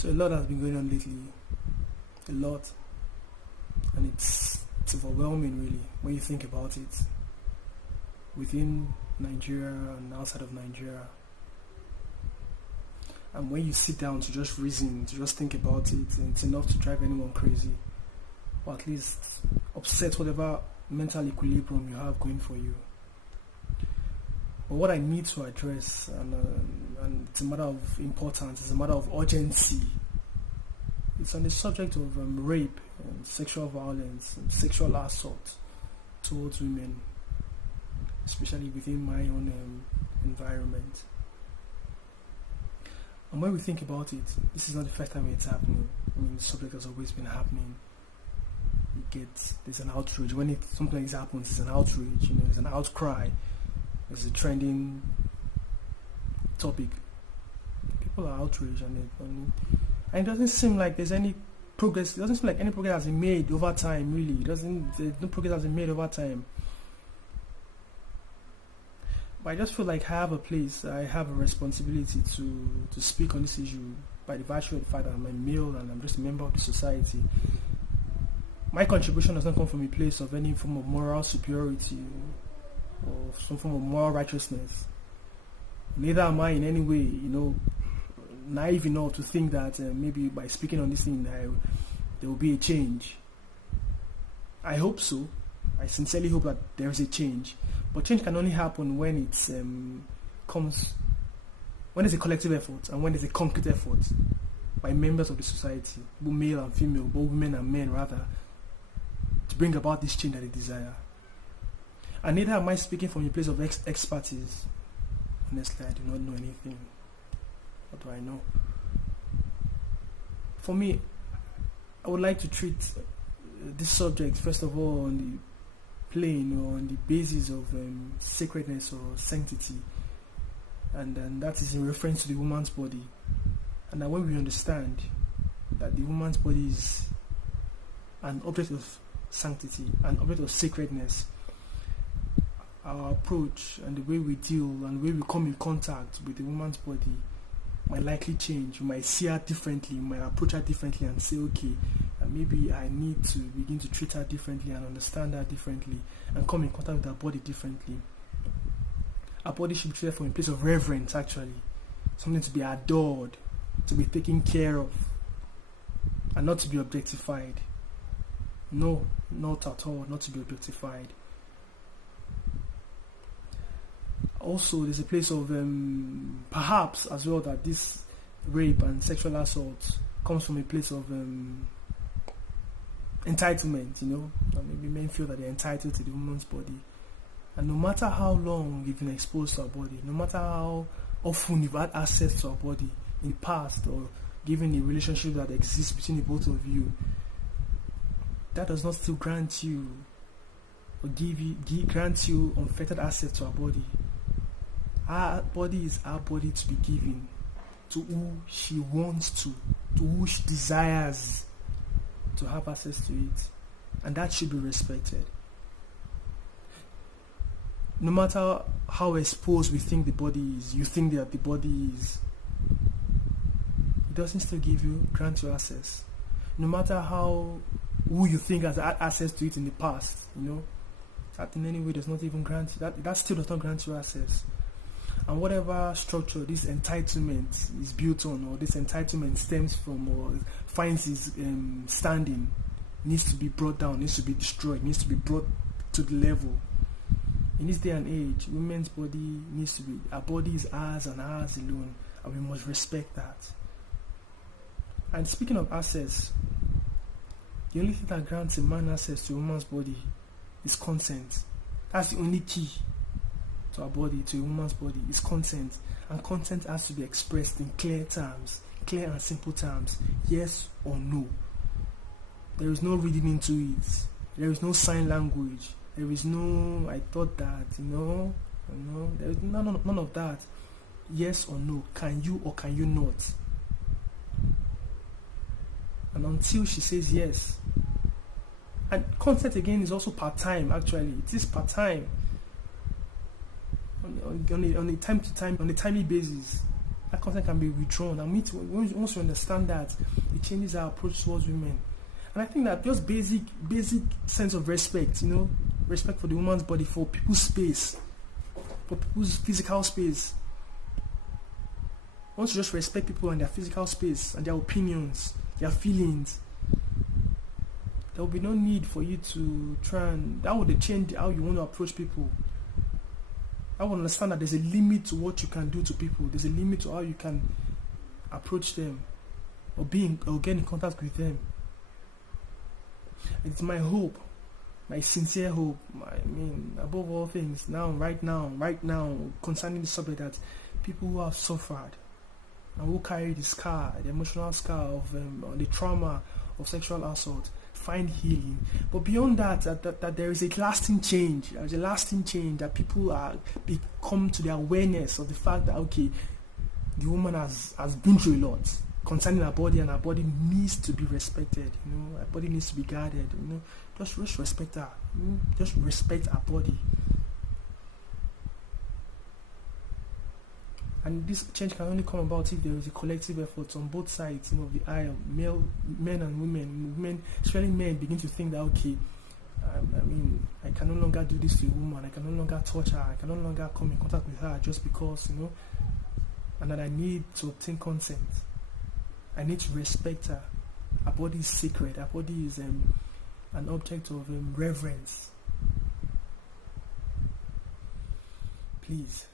So a lot has been going on lately, a lot, and it's overwhelming really when you think about it. Within Nigeria and outside of Nigeria, and when you sit down to just reason, to just think about it, it's enough to drive anyone crazy, or at least upset whatever mental equilibrium you have going for you. But what I need to address, and it's a matter of importance, it's a matter of urgency, it's on the subject of rape and sexual violence and sexual assault towards women, especially within my own environment. And when we think about it, this is not the first time it's happening. I mean, the subject has always been happening. There's an outrage. When something like this happens, it's an outrage, there's an outcry, there's a trending topic. People are outraged, and it doesn't seem like there's any progress. It doesn't seem like any progress has been made over time, really. No progress has been made over time. But I just feel like I have a place, I have a responsibility to speak on this issue by the virtue of the fact that I'm a male and I'm just a member of the society. My contribution does not come from a place of any form of moral superiority or some form of moral righteousness. Neither am I in any way, naive enough to think that maybe by speaking on this thing there will be a change. I hope so. I sincerely hope that there is a change. But change can only happen when when there's a collective effort and when there's a concrete effort by members of the society, both male and female, both women and men rather, to bring about this change that they desire. And neither am I speaking from a place of expertise. Honestly, I do not know anything. What do I know? For me, I would like to treat this subject first of all on the plane or on the basis of sacredness or sanctity, and that is in reference to the woman's body. And that when we understand that the woman's body is an object of sanctity, an object of sacredness, our approach and the way we deal and the way we come in contact with the woman's body might likely change. We might see her differently, we might approach her differently and say, okay, maybe I need to begin to treat her differently and understand her differently and come in contact with her body differently. Our body should be treated from a place of reverence, actually. Something to be adored, to be taken care of, and not to be objectified. No, not at all, not to be objectified. Also, there's a place of perhaps as well that this rape and sexual assault comes from a place of entitlement, maybe men feel that they're entitled to the woman's body. And no matter how long you've been exposed to our body, no matter how often you've had access to our body in the past, or given the relationship that exists between the both of you, that does not still grant you or grant you unfettered access to our body. Our body is our body to be given to who she wants to who she desires to have access to it, and that should be respected. No matter how exposed we think the body is, you think that the body is, it doesn't still grant you access. No matter who you think has had access to it in the past, that in any way does not even grant you, that still does not grant you access. And whatever structure this entitlement is built on, or this entitlement stems from, or finds its standing, needs to be brought down, needs to be destroyed, needs to be brought to the level. In this day and age, women's body needs to be, our body is ours and ours alone, and we must respect that. And speaking of access, the only thing that grants a man access to a woman's body is consent. That's the only key to our body, to a woman's body, is consent. And consent has to be expressed in clear and simple terms, yes or no. There is no reading into it. There is no sign language. There is no, I thought that, there is none of that. Yes or no, can you or can you not? And until she says yes. And consent again is also part-time, actually. It is part-time. On a time to time, on a timely basis. that consent can be withdrawn. And once you understand that, it changes our approach towards women. And I think that just basic sense of respect, respect for the woman's body, for people's space, for people's physical space. Once you just respect people and their physical space and their opinions, their feelings, there will be no need for you to try and, that would change how you want to approach people. I will understand that there's a limit to what you can do to people. There's a limit to how you can approach them or get in contact with them. It's my hope, my sincere hope, above all things, right now, concerning the subject, that people who have suffered and who carry the scar, the emotional scar of the trauma of sexual assault, find healing. But beyond that there is a lasting change. There is a lasting change, that people come to the awareness of the fact that, okay, the woman has been through a lot concerning her body, and her body needs to be respected. Her body needs to be guarded. Just respect her. Just respect her body. And this change can only come about if there is a collective effort on both sides, of the aisle, men and women, especially men, begin to think that, okay, I can no longer do this to a woman, I can no longer touch her, I can no longer come in contact with her just because, and that I need to obtain consent. I need to respect her. Her body is sacred. Her body is an object of reverence. Please.